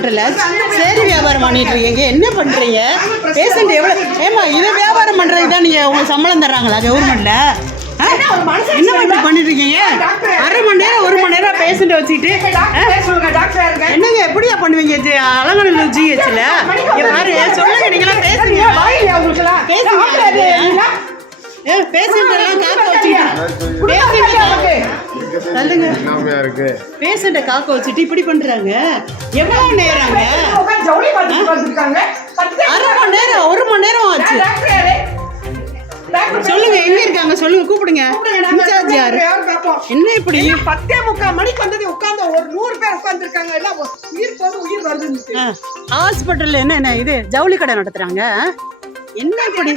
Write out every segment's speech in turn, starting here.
ஹாஸ்பிட்டலில் சரி வியாபாரம் பண்ணிட்டு இருக்கீங்க. என்ன பண்ணுறீங்க பேஷண்ட் எவ்வளோ ஏமா இதை வியாபாரம் பண்ணுறதுக்கு தான் நீங்கள் உங்களுக்கு சம்பளம் தர்றாங்களா கவர்மெண்ட்டில் என்ன இப்படி பண்ணிட்டு இருக்கீங்க? அரை மணி நேரம் ஒரு மணி நேரம் பேஷண்ட்டை வச்சுக்கிட்டு? என்னங்க எப்படியா பண்ணுவீங்க? ஜி அலங்கநல்லூர் ஜிஹெச்சில் பாரு சொல்லுங்க நீங்களாம் பேசுங்க. பேசுங்க. பேஷண்ட் எல்லாம் காக்க வச்சுக்கிட்டு பேஷண்ட் எல்லாமே இருக்கு. பேஷண்ட்டை காக்க வச்சுட்டு இப்படி பண்றாங்க. எவ்வளவு நேரங்க அரை மணி நேரம் ஒரு மணி நேரம் ஆச்சு. சொல்லுங்க எங்க இருக்காங்க? சொல்லுங்க கூப்பிடுங்க. இன்சார்ஜ் யாரு? என்ன இப்படி? பத்தே முக்கால் மணிக்கு வந்தது உட்கார்ந்து ஒரு நூறு பேர் உட்கார்ந்துருக்காங்க. எல்லாம் உயிர் போது உயிர் வருது ஹாஸ்பிட்டல்ல என்ன என்ன இது? ஜவுளி கடை நடத்துறாங்க? என்ன இப்படி?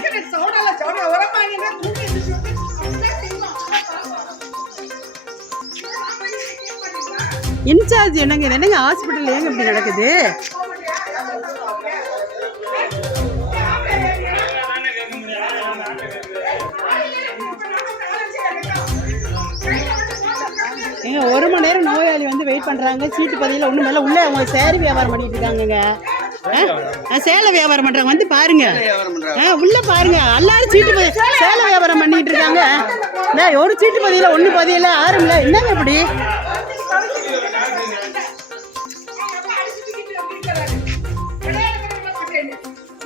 இன்சார்ஜ் என்னங்க? என்னங்க ஹாஸ்பிட்டல் ஏங்க இப்படி நடக்குது ஏங்க ஒரு மணி நேரம் நோயாளி வந்து வெயிட் பண்றாங்க. சீட்டு பதில ஒண்ணு மேல உள்ள அவங்க சேரி வியாபாரம் பண்ணிட்டு இருக்காங்கங்க. ஆ? சேலை வியாபாரம் பண்றாங்க. வந்து பாருங்க. ஆ, உள்ள பாருங்க. எல்லாரும் சீட்டு பதி சேலை வியாபாரம் பண்ணிட்டு இருக்காங்க. ஒரு சீட்டு பதில ஒண்ணு பதில ஆறுங்களா. என்னங்க இப்படி?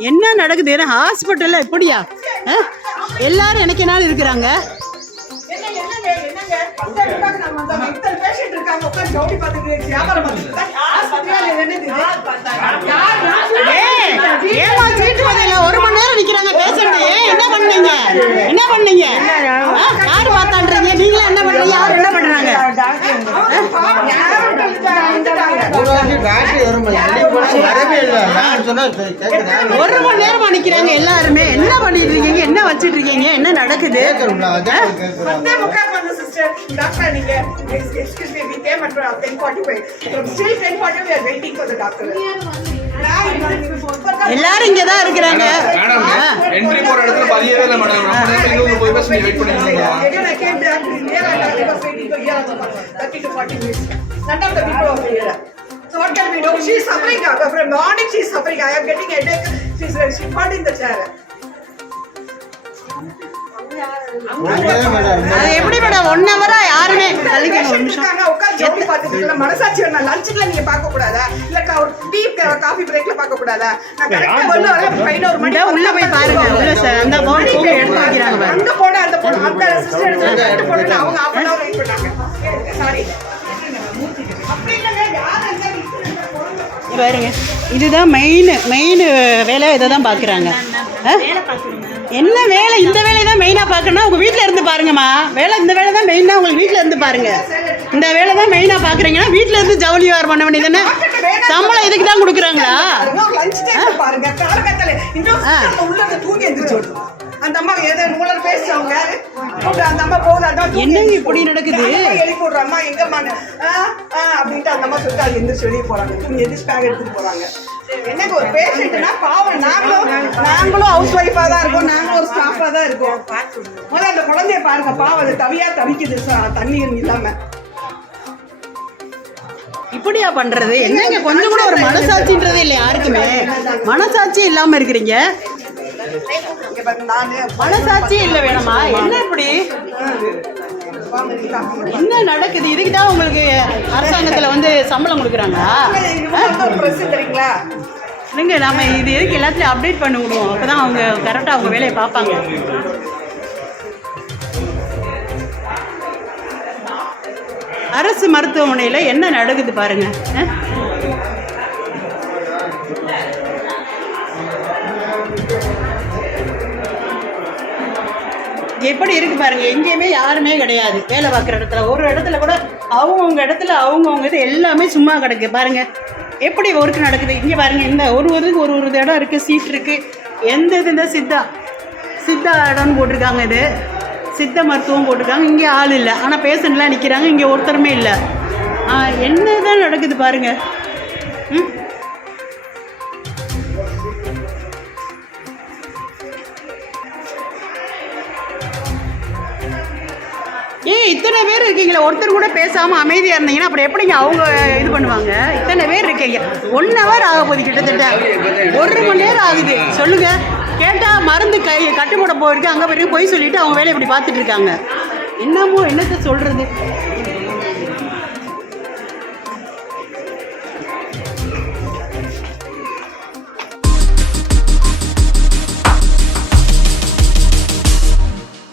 என்ன நடக்குதுன்னு ஹாஸ்பிட்டலில் எப்படியா? ஆ? யார் யார் ஏய், ஏம்மா சீட்டு பதில ஒரு மணி நேரம் நிக்கிறாங்க பேஷண்ட் என்ன பண்ணீங்க? என்ன பண்ணீங்க? யாரு யார் பார்த்தான்றீங்க? நீங்களே என்ன பண்றீங்க யாரு என்ன பண்றாங்க யாரும் வந்துட்டாங்க. ஒரு வாட்டி டாக்டர் வரும் வெளியே போனா வரவே இல்லை யார் சொன்னா கேட்குறேன் ஒரு மணி நேரமா நிக்கிறாங்க எல்லாருமே. என்ன பண்ணிட்டு இருக்கீங்க? என்ன வச்சிட்டு இருக்கீங்க? என்ன நடக்குது? கேட்குறோம்ல அதான் கேட்குறோம் பத்தே முக்காலுக்கு வந்த sister, doctor நீங்க, excuse me, we came at 10:45. Still 10:45 we are waiting for the doctor. நான் இப்ப- எல்லாரும் இங்க தான் இருக்கிறாங்க. என்ட்ரி போற இடத்துல பதியவே இல்லை மேடம். ரொம்ப நேரம் இங்க வந்து போய் பஸ் வெயிட் பண்ணிட்டு இருக்கோம் Again, I came back. To here and I was waiting for here also for 30 to 40 minutes. None of the people were here. What can we do? She is suffering. From morning she is suffering. I am getting headache. She is she fought in the chair. அது எப்படி madam one ஹவரா யாருமே. மனசாட்சி வேணும். லஞ்சுல நீங்க பார்க்க கூடாதா இல்ல ஒரு டீ காஃபி பிரேக்ல பார்க்க கூடாதா நான் கரெக்டா கொண்டு வரேன் பதினோரு மணி உள்ள போய் பாருங்க. உள்ள சார் அந்த போன் எடுத்து வைக்கிறாங்க அங்க போன அந்த பொண்ணு அந்த சிஸ்டர் அவங்க வெயிட் பண்ணாங்க. சாரி அப்படி பாருங்க. இதுதான் மெயின் மெயின் வேலை இதை தான் பார்க்குறாங்க என்ன வேலை? இந்த வேலையை தான் மெயினாக பார்க்கணும் உங்கள் வீட்டில் இருந்து பாருங்கம்மா. வேலை இந்த வேலை தான் மெயினாக உங்களுக்கு வீட்டில் இருந்து பாருங்க. இந்த வேலை தான் மெயினாக பார்க்குறீங்கன்னா வீட்டில் இருந்து ஜவுளி வியாபாரம் பண்ண வேண்டியது சம்பளம் இதுக்கு தான் கொடுக்குறாங்களா? அந்த அம்மா ஏதோ மூலர் பேசுறவங்க. அந்த அம்மா போகுது அதான் எந்திரிச்சு இப்படி. நடக்குது? எழுப்பி அம்மா எங்கம்மா? அப்படின்ட்டு அந்த அம்மா சொல்லிட்டு அது எந்திரிச்சு வெளியே போறாங்க. தூங்கி எந்திரிச்சு பேக் எடுத்துட்டு போறாங்க. என்னங்க ஒரு பேஷண்ட்னா பாவம் நாங்களும் நாங்களும் ஹவுஸ் ஒய்ஃபா தான் இருக்கோம் நாங்களும் ஒரு ஸ்டாஃபா தான் இருக்கோம். முதல்ல அந்த குழந்தைய பாருங்க பாவம் அது தவியா தவிக்குது ச- தண்ணி இல்லாம. இப்படியா பண்றது? என்னங்க கொஞ்சம் கூட ஒரு மனசாட்சின்றதே இல்லை யாருக்குமே. மனசாட்சி இல்லாம இருக்கிறீங்க. மனசாட்சி இல்லை வேணாமா? என்ன இப்படி? என்ன நடக்குது? இதுக்கு தான் உங்களுக்கு அரசாங்கத்தில் வந்து சம்பளம் கொடுக்குறாங்களா இல்லைங்க நாம இது எதுக்கு எல்லாத்துலையும் அப்டேட் பண்ணி விடுவோம் அப்போ தான் அவங்க கரெக்டாக அவங்க வேலையை பார்ப்பாங்க. அரசு மருத்துவமனையில் என்ன நடக்குது பாருங்கள் எப்படி இருக்கு பாருங்க எங்கேயுமே யாருமே கிடையாது. வேலை பார்க்குற இடத்துல ஒரு இடத்துல கூட அவங்கவுங்க இடத்துல அவங்கவுங்க இது எல்லாமே சும்மா கிடக்கு. பாருங்க எப்படி ஒர்க் நடக்குது? இங்கே பாருங்க இந்த ஒரு ஒரு ஒரு ஒரு இடம் இருக்குது சீட் இருக்குது எந்த இது? இந்த சித்தா. சித்தா இடம்னு போட்டிருக்காங்க இது. சித்த மருத்துவம் போட்டிருக்காங்க. இங்கே ஆள் இல்லை. ஆனால் பேஷண்ட்லாம் நிற்கிறாங்க இங்கே ஒருத்தருமே இல்லை. என்ன தான் நடக்குது பாருங்கள் ஏன் இத்தனை பேர் இருக்கீங்களா. ஒருத்தர் கூட பேசாமல் அமைதியாக இருந்தீங்கன்னா அப்புறம் எப்படிங்க அவங்க இது பண்ணுவாங்க? இத்தனை பேர் இருக்கீங்க. ஒன் ஹவர் ஆக போகுது கிட்டத்தட்ட. ஒரு மணி நேரம் ஆகுது. சொல்லுங்க. கேட்டால் மருந்து கை கட்டு போட போயிருக்கு அங்கே போயிருக்கு போய் சொல்லிட்டு அவங்க வேலையை இப்படி பார்த்துட்டு இருக்காங்க. என்னமோ என்னத்தை சொல்கிறது